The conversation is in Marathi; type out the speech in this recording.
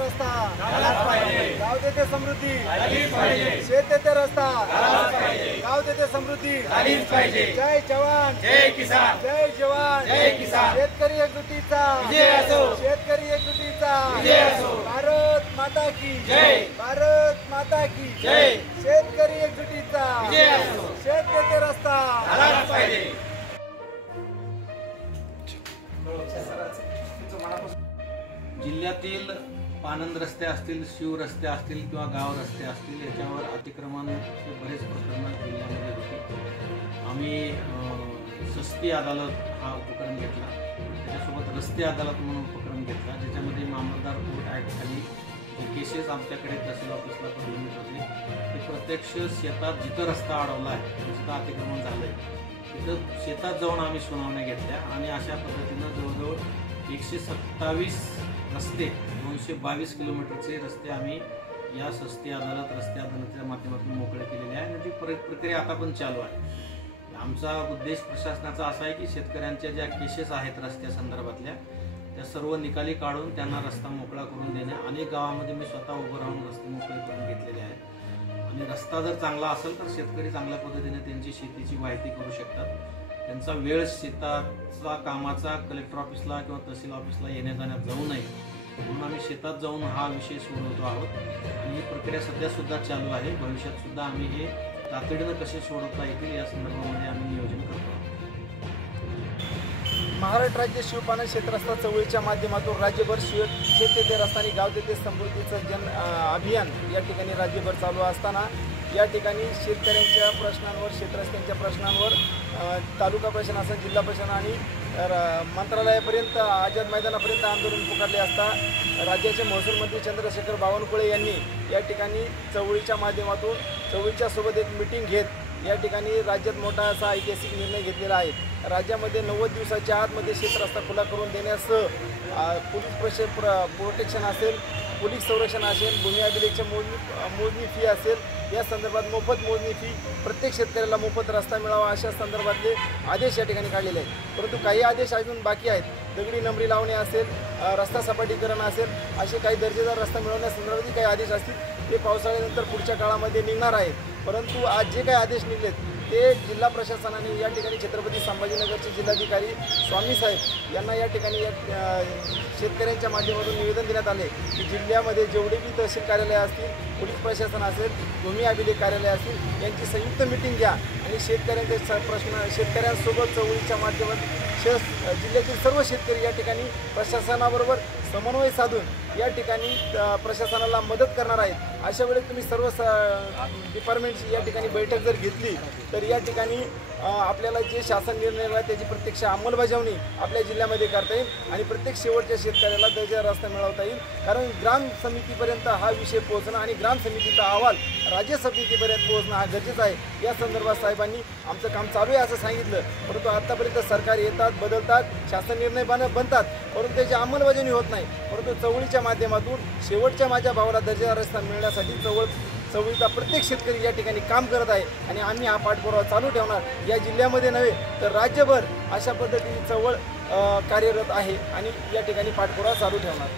रस्ता गाव देते समृद्धी, शेत देते रस्ता गाव देते समृद्धी। जय जवान जय किसान, जय जवान जय किसान। शेतकरी एकजुटीचा शेतकरी एकजुटीचा भारत माता की जय, भारत माता की जय। शेतकरी एकजुटीचा शेत देते रस्ता जिल्ह्यातील पानंद रस्ते असतील, शिव रस्ते असतील किंवा गाव रस्ते असतील, याच्यावर अतिक्रमणाचे बरेच प्रकरणं जिल्ह्यामध्ये होती। आम्ही सस्ती अदालत हा उपक्रम घेतला, त्याच्यासोबत रस्ते अदालत म्हणून उपक्रम घेतला, ज्याच्यामध्ये मामलतदार कोर्ट ॲक्टखाली जे केसेस आमच्याकडे तहसील ऑफिसला प्रलंबित होते ते प्रत्यक्ष शेतात जिथं रस्ता अडवला आहे, जिथं अतिक्रमण झालं आहे तिथं शेतात जाऊन आम्ही सुनावण्या घेतल्या आणि अशा पद्धतीनं जवळजवळ 127 रस्ते 222 किलोमीटरचे रस्ते आम्ही या सस्ती अदालत रस्ते अदालतीच्या माध्यमातून मोकळे केलेले आहे आणि ती प्रक्रिया आता पण चालू आहे। आमचा उद्देश प्रशासनाचा असा आहे की शेतकऱ्यांच्या ज्या केसेस आहेत रस्त्या संदर्भातल्या त्या सर्व निकाली काढून त्यांना रस्ता मोकळा करून देणे। अनेक गावामध्ये मी स्वतः उभं राहून रस्ते मोकळे करून घेतलेले आहेत आणि रस्ता जर चांगला असेल तर शेतकरी चांगल्या पद्धतीने त्यांची शेतीची माहिती करू शकतात। त्यांचा वेळ शेताचा कामाचा कलेक्टर ऑफिसला किंवा तहसील ऑफिसला येण्या जाण्यात जाऊ नये म्हणून आम्ही शेतात जाऊन हा विषय सोडवतो आहोत आणि ही प्रक्रिया सध्या सुद्धा चालू आहे। भविष्यात सुद्धा आम्ही हे तातडीनं कसे सोडवता येतील या संदर्भामध्ये आम्ही नियोजन करतो आहोत। महाराष्ट्र राज्य शिवपालन शेतरस्ता चळवळीच्या माध्यमातून राज्यभर शेत देते रस्ता आणि गाव देते समृद्धीचं जन अभियान या ठिकाणी राज्यभर चालू असताना या ठिकाणी शेतकऱ्यांच्या प्रश्नांवर शेतरस्त्यांच्या प्रश्नांवर तालुका प्रशासन असेल जिल्हा प्रशासन आणि मंत्रालयापर्यंत आझाद मैदानापर्यंत आंदोलन पुकारले असता राज्याचे महसूल मंत्री चंद्रशेखर बावनकुळे यांनी या ठिकाणी चळवळीच्या माध्यमातून चळवळीच्या सोबत एक मिटिंग घेत या ठिकाणी राज्यात मोठा असा ऐतिहासिक निर्णय घेतलेला आहे। राज्यामध्ये 90 दिवसाच्या आतमध्ये शेतरस्ता खुला करून देण्यासह पोलीस प्रोटेक्शन असेल, पोलीस संरक्षण असेल, भूमी अभिलेखच्या मोजणी फी असेल, या संदर्भात मोफत मोजणी फी, प्रत्येक शेतकऱ्याला मोफत रस्ता मिळावा अशा संदर्भातले आदेश या ठिकाणी काढलेले आहेत। परंतु काही आदेश अजून बाकी आहेत। दगडी नंबरी लावणे असेल, रस्ता सपाटीकरण असेल, असे काही दर्जेदार रस्ता मिळवण्यासंदर्भातही काही आदेश असतील ते पावसाळ्यानंतर पुढच्या काळामध्ये निघणार आहेत। परंतु आज जे काही आदेश निघलेत ते जिल्हा प्रशासनाने या ठिकाणी छत्रपती संभाजीनगरचे जिल्हाधिकारी स्वामी साहेब यांना या ठिकाणी शेतकऱ्यांच्या माध्यमातून निवेदन देण्यात आले की जिल्ह्यामध्ये जेवढे बी तहसील कार्यालय असतील, पोलीस प्रशासन असेल, भूमी अभिलेख कार्यालय असतील यांची संयुक्त मिटिंग घ्या आणि शेतकऱ्यांचे प्रश्न शेतकऱ्यांसोबत चळवळीच्या माध्यमातून जिल्ह्यातील सर्व शेतकरी या ठिकाणी प्रशासनाबरोबर समन्वय साधून या ठिकाणी प्रशासनाला मदत करणार आहेत। अशा वेळेस तुम्ही सर्व डिपार्टमेंटची या ठिकाणी बैठक जर घेतली तर या ठिकाणी आपल्याला जे शासन निर्णय आहे त्याची प्रत्यक्ष अंमलबजावणी आपल्या जिल्ह्यामध्ये करता येईल आणि प्रत्येक शेवटच्या शेतकऱ्याला दर्जा रस्ता मिळवता येईल। कारण ग्राम समितीपर्यंत हा विषय पोहोचणं आणि ग्राम समितीचा अहवाल राज्य समितीपर्यंत पोहोचणं हा गरजेचं आहे। या संदर्भात साहेबांनी आमचं काम चालू आहे असं सांगितलं, परंतु आतापर्यंत सरकार येतात, बदलतात, शासन निर्णय बनतात, परंतु त्याची अंमलबजावणी होत नाही। परंतु चळवळीच्या माध्यमातून शेवटच्या माझ्या भावाला दर्जा रस्ता मिळण्यासाठी चळवळीचा प्रत्येक शेतकरी या ठिकाणी काम करत आहे आणि आम्ही हा पाठपुरावा चालू ठेवणार। या जिल्ह्यामध्ये नव्हे तर राज्यभर अशा पद्धतीने चळवळ कार्यरत आहे आणि या ठिकाणी पाठपुरावा चालू ठेवणार।